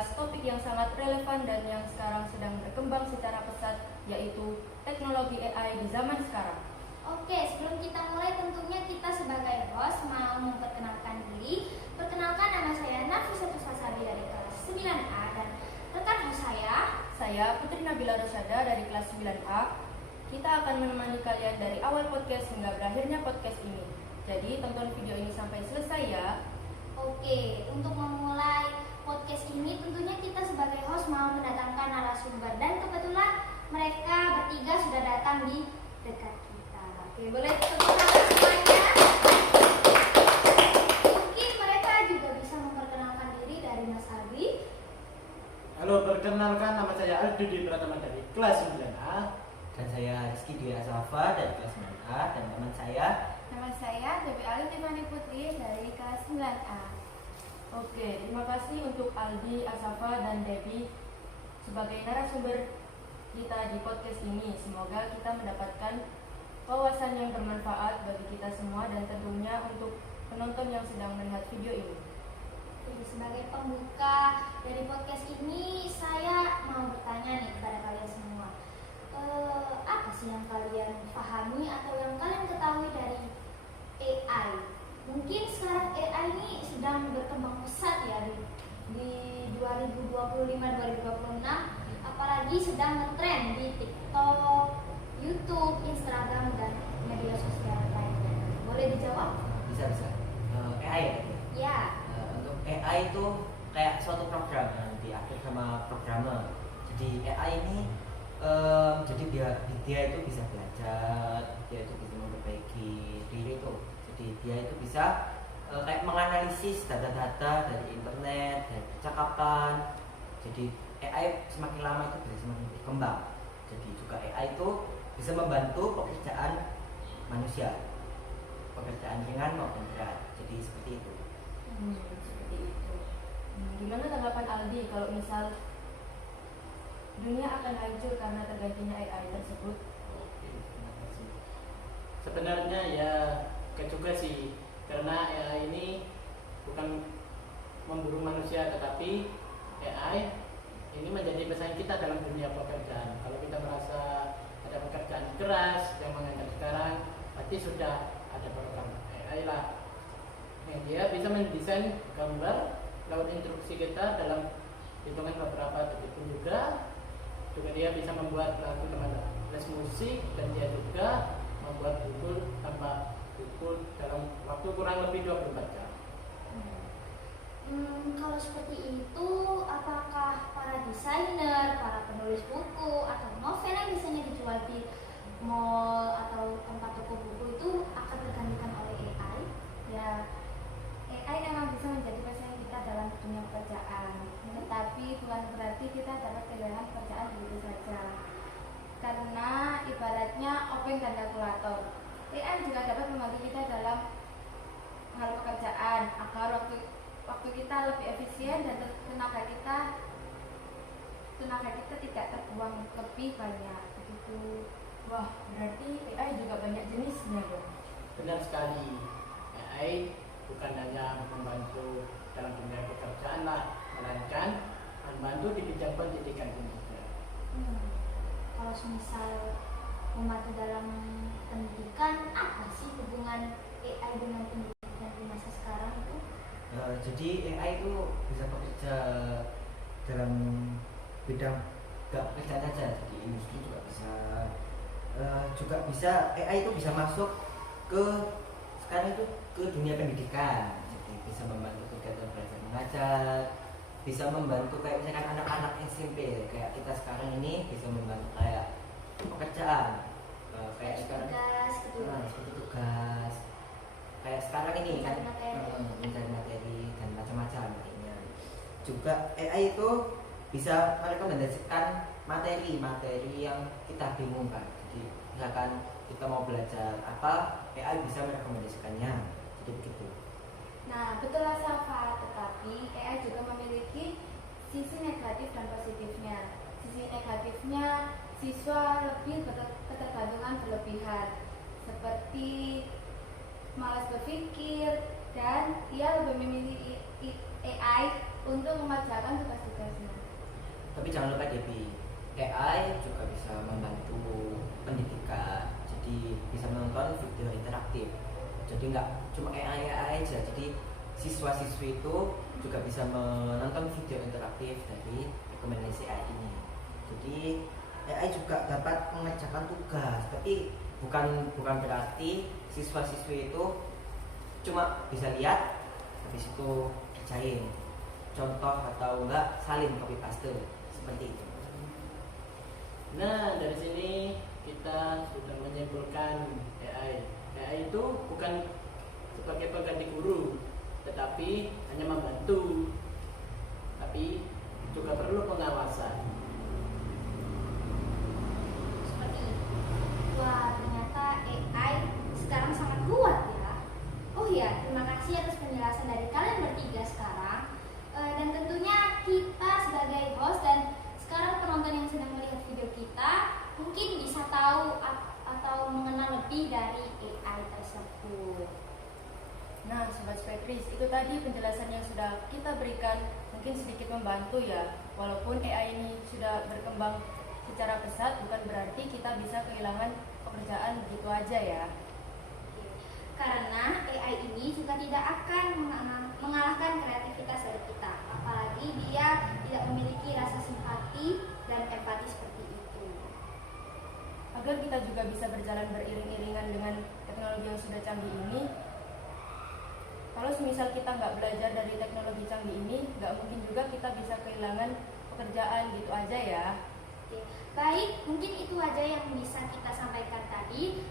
membahas topik yang sangat relevan dan yang sekarang sedang berkembang secara pesat, yaitu teknologi AI di zaman sekarang. Oke, sebelum kita mulai tentunya kita sebagai host mau memperkenalkan diri. Perkenalkan, nama saya Nafisa Sasabi dari kelas 9A dan rekan host Saya Putri Nabila Rosyada dari kelas 9A. Kita akan menemani kalian dari awal podcast hingga berakhirnya podcast ini. Jadi tonton video ini sampai selesai ya. Oke, untuk memulai podcast ini tentunya kita sebagai host mau mendatangkan narasumber dan kebetulan mereka bertiga sudah datang di dekat kita. Oke, boleh tepuk tangan semuanya. Mungkin mereka juga bisa memperkenalkan diri dari Mas Albi. Halo, perkenalkan nama saya Aldi Pratama dari kelas 9A. Dan saya Rizky Dwi Asafa dari kelas 9A dan teman saya. Nama saya Dewi Ali Tiffany Putri dari kelas 9A. Oke, terima kasih untuk Aldi, Asafa, dan Debbie sebagai narasumber kita di podcast ini. Semoga kita mendapatkan wawasan yang bermanfaat bagi kita semua dan tentunya untuk penonton yang sedang melihat video ini. Jadi sebagai pembuka dari podcast ini, saya mau bertanya nih kepada kalian semua. Apa sih yang kalian pahami atau yang kalian ketahui dari AI? Mungkin sekarang AI ini sedang berkembang pesat ya di 2025-2026, apalagi sedang ngetrend di TikTok, YouTube, Instagram, dan media sosial lainnya. Boleh dijawab? Bisa. AI ya? Ya. Untuk AI itu kayak suatu program yang diatur sama programmer. Jadi AI ini jadi dia itu bisa belajar, dia itu bisa memperbaiki diri itu. Jadi dia itu bisa kayak menganalisis data-data dari internet, dari percakapan. Jadi AI semakin lama itu bisa semakin berkembang. Jadi juga AI itu bisa membantu pekerjaan manusia, pekerjaan ringan maupun berat. Jadi seperti itu. Seperti itu. Gimana tanggapan Aldi kalau misal dunia akan hancur karena tergantinya AI tersebut? Oke, terima kasih. Sebenarnya ya juga sih, karena AI ini bukan memburu manusia, tetapi AI ini menjadi pesaing kita dalam dunia pekerjaan. Kalau kita merasa ada pekerjaan keras yang mengangkat sekarang, pasti sudah ada program AI lah yang dia bisa mendesain gambar lewat instruksi kita dalam hitungan beberapa detik pun juga dia bisa membuat lagu dengan les musik, dan dia juga membuat buku tanpa buku dalam waktu kurang lebih 24 jam. Kalau seperti itu, apakah para desainer, para penulis buku atau novel yang biasanya dijual di mall atau tempat toko buku itu akan tergantikan oleh AI? Ya, AI memang bisa menjadi pesaing kita dalam dunia pekerjaan. Tetapi bukan berarti kita dapat kehilangan pekerjaan begitu saja. Karena ibaratnya open dan kalkulator. AI juga dapat membantu kita dalam hal pekerjaan agar waktu kita lebih efisien dan tenaga kita tidak terbuang lebih banyak begitu. Wah, berarti AI juga banyak jenisnya dong. Benar sekali, AI bukan hanya membantu dalam dunia pekerjaan lah, melainkan membantu di bidang pendidikan juga. Kalau misal membantu dalam pendidikan, apa sih hubungan AI dengan pendidikan di masa sekarang itu? Jadi AI itu bisa bekerja dalam bidang gak pekerjaan saja, jadi industri juga bisa. AI itu bisa masuk ke sekarang itu ke dunia pendidikan. Jadi bisa membantu kegiatan belajar mengajar, bisa membantu kayak misalkan anak-anak SMP kayak kita sekarang ini bisa membantu kayak pekerjaan kayak sekarang seperti tugas kayak sekarang ini kan mencari materi dan macam-macam lainnya. Juga AI itu bisa merekomendasikan materi yang kita bingungkan. Jadi misalkan kita mau belajar apa, AI bisa merekomendasikannya. Jadi begitu. Nah, betul Safa, tetapi AI juga memiliki sisi negatif dan positifnya. Sisi negatifnya, siswa lebih ketergantungan berlebihan, seperti malas berpikir, dan ia lebih memilih AI untuk mengerjakan tugas-tugasnya. Tapi jangan lupa Debbie, AI juga bisa membantu pendidikan. Jadi bisa menonton video interaktif. Jadi nggak cuma AI aja. Jadi siswa-siswi itu juga bisa menonton video interaktif dari rekomendasi AI ini. Jadi AI juga dapat mengerjakan tugas. Tapi bukan berarti siswa-siswi itu cuma bisa lihat habis itu kerjain. Contoh atau enggak salin copy paste seperti itu. Nah, dari sini kita sudah menyimpulkan AI. AI itu bukan sebagai pengganti guru, tetapi hanya membantu. Tapi juga perlu pengawasan. Seperti itu. Wah, ternyata AI sekarang sangat kuat ya. Oh iya, terima kasih atas penjelasan dari kalian bertiga sekarang. Dan tentunya kita sebagai host dan sekarang penonton yang sedang melihat video kita mungkin bisa tahu atau mengenal lebih dari AI tersebut. Nah, Sobat Spetris, itu tadi penjelasan yang sudah kita berikan mungkin sedikit membantu ya. Walaupun AI ini sudah berkembang secara pesat, bukan berarti kita bisa kehilangan pekerjaan begitu aja ya. Karena AI ini juga tidak akan mengalahkan kreativitas dari kita, apalagi dia tidak memiliki rasa simpati dan empati seperti itu. Agar kita juga bisa berjalan beriring-iringan dengan teknologi yang sudah canggih ini, kalau semisal kita nggak belajar dari teknologi canggih ini, nggak mungkin juga kita bisa kehilangan pekerjaan gitu aja ya. Oke. Baik, mungkin itu aja yang bisa kita sampaikan tadi.